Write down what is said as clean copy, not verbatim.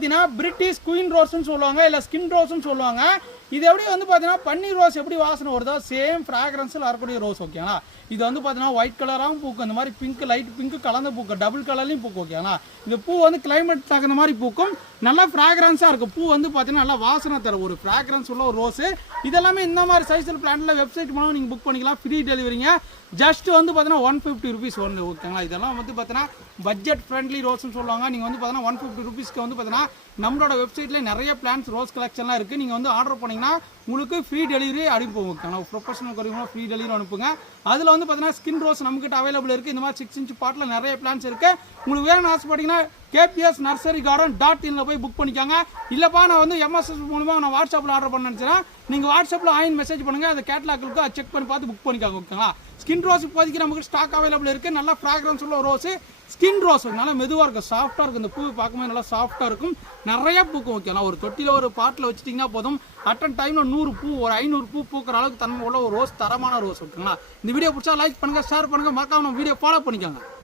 பார்த்தீங்கன்னா British queen ரோஸ்ன்னு சொல்லுவாங்க, இல்லை ஸ்கின் ரோஸ்ன்னு சொல்லுவாங்க. இது எப்படி வந்து பார்த்தீங்கன்னா பன்னீர் ரோஸ் எப்படி வாசனை வருதோ சேம் ஃப்ராக்ரன்ஸில் வரக்கூடிய ரோஸ் ஓகேங்களா. இது வந்து பார்த்தீங்கன்னா ஒயிட் கலராகவும் பூக்கும், இந்த மாதிரி பிங்க் லைட் பிங்க் கலந்த பூக்கும், டபுள் கலர்லையும் பூக்கும் ஓகேங்களா. இந்த பூ வந்து கிளைமேட் தகுந்த மாதிரி பூக்கும், நல்லா ஃப்ராக்ரன்ஸாக இருக்கும். பூ வந்து பார்த்தீங்கன்னா நல்லா வாசனை தரும், ஒரு ஃப்ராக்ரன்ஸ் உள்ள ஒரு ரோஸு. இதெல்லாமே இந்த மாதிரி சைஸில் பிளான்ல வெப்சைட் மூலம் நீங்கள் புக் பண்ணிக்கலாம், ஃப்ரீ டெலிவரிங்க. ஜஸ்ட் வந்து பார்த்தீங்கன்னா 150 rupees ஒன்று ஓகேங்களா. இதெல்லாம் வந்து பார்த்தீங்கன்னா பட்ஜெட் ஃப்ரெண்ட்லி ரோஸ்ன்னு சொல்லுவாங்க. நீங்கள் வந்து பார்த்தீங்கன்னா 150 rupeesக்கு வந்து பார்த்தீங்கன்னா நம்மளோட வெப்சைட்லேயே நிறைய பிளான்ஸ் ரோஸ் கலெக்ஷன்லாம் இருக்குது. நீங்கள் வந்து ஆர்டர் பண்ணிங்கன்னா உங்களுக்கு ஃப்ரீ டெலிவரி அனுப்புவோம் ஓகேங்களா. ப்ரொஃபஷனல் கொரியமாக ஃப்ரீ டெலிவரி அனுப்புங்க. அதில் வந்து பார்த்தீங்கன்னா ஸ்கின் ரோஸ் நம்மகிட்ட அவைலபிள் இருக்குது. இந்த மாதிரி 6 inch பாட்டில் நிறைய பிளான்ஸ் இருக்குது. உங்களுக்கு வேணும்னு ஆசைப்பட்டீங்கன்னா kpsnurserygarden.in போய் புக் பண்ணிக்காங்க. இல்லைப்பா நான் வந்து எம்எஸ்எஸ் மூலமாக நான் வாட்ஸ்அப்பில் ஆர்டர் பண்ண நினச்சேன்னா நீங்கள் வாட்ஸ்அப்பில் மெசேஜ் பண்ணுங்கள், அதை கேட்லாக்கு செக் பண்ணி பார்த்து புக் பண்ணிக்காங்க ஓகேங்களா. ஸ்கின் ரோஸ் இப்போதைக்கு நமக்கு ஸ்டாக் அவைலபிள் இருக்குது. நல்லா ஃப்ராக்ரன்ஸ் உள்ள ரோஸு ஸ்கின் ரோஸ் நல்லா மெதுவாக இருக்கும், சாஃப்டாக இருக்கும். இந்த பூ பார்க்கும்போது நல்லா சாஃப்டாக இருக்கும், நிறைய பூக்கும் ஓகேங்களா. ஒரு தொட்டியில் ஒரு பாட்டில் வச்சுட்டிங்கன்னா போதும், அட்டன் டைமில் 100 பூ ஒரு 500 பூ பூக்கிற அளவுக்கு தன்மை உள்ள ஒரு ரோஸ், தரமான ரோஸ் ஓகேங்களா. இந்த வீடியோ பிடிச்சா லைக் பண்ணுங்கள், ஷேர் பண்ணுங்கள், மறக்காம நம்ம வீடியோ ஃபாலோ பண்ணிக்கோங்க.